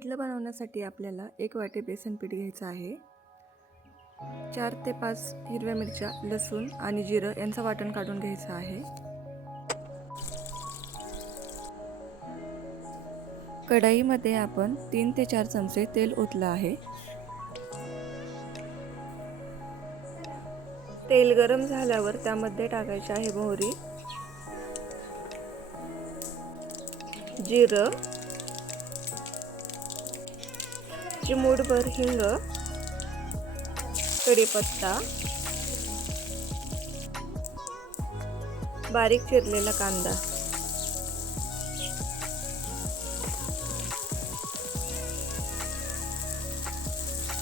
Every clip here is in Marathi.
पिठलं बनवण्यासाठी आपल्याला एक वाटी बेसन पीठ घ्यायचं आहे. चार ते पाच हिरव्या मिरच्या लसूण आणि जिरं यांचं वाटण काढून घ्यायचं आहे. कढईमध्ये आपण तीन ते चार चमचे तेल ओतलं आहे. तेल गरम झाल्यावर त्यामध्ये टाकायचे आहे मोहरी जिरं चिमूटभर हिंग कढीपत्ता बारीक चिरलेला कांदा.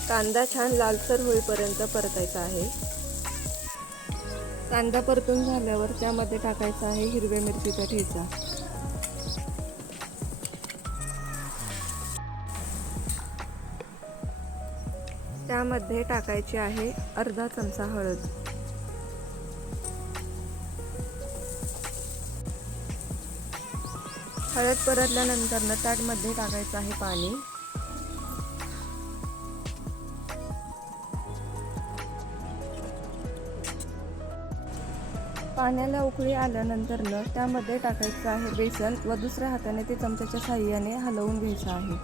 कांदा छान लालसर होईपर्यंत परतायचा आहे. कांदा परतून झाल्यावर त्यामध्ये टाकायचा आहे हिरव्या मिरचीचा ठेचा. त्यामध्ये टाकायची आहे अर्धा चमचा हळद. हळद परतल्यानंतर न ताटमध्ये टाकायचं आहे पाणी. पाण्याला उकळी आल्यानंतर त्यामध्ये टाकायचं आहे बेसन व दुसऱ्या हाताने ते चमच्याच्या साह्याने हलवून घ्यायचं आहे.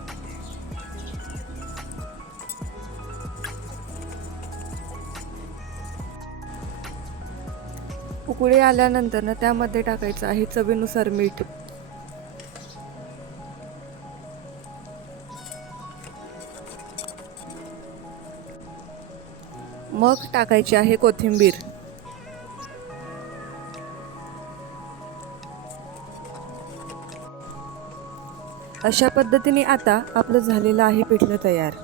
उकळी आल्यानंतर ना त्यामध्ये टाकायचं आहे चवीनुसार मीठ. मग टाकायची आहे कोथिंबीर. अशा पद्धतीने आता आपलं झालेलं आहे पिठलं तयार.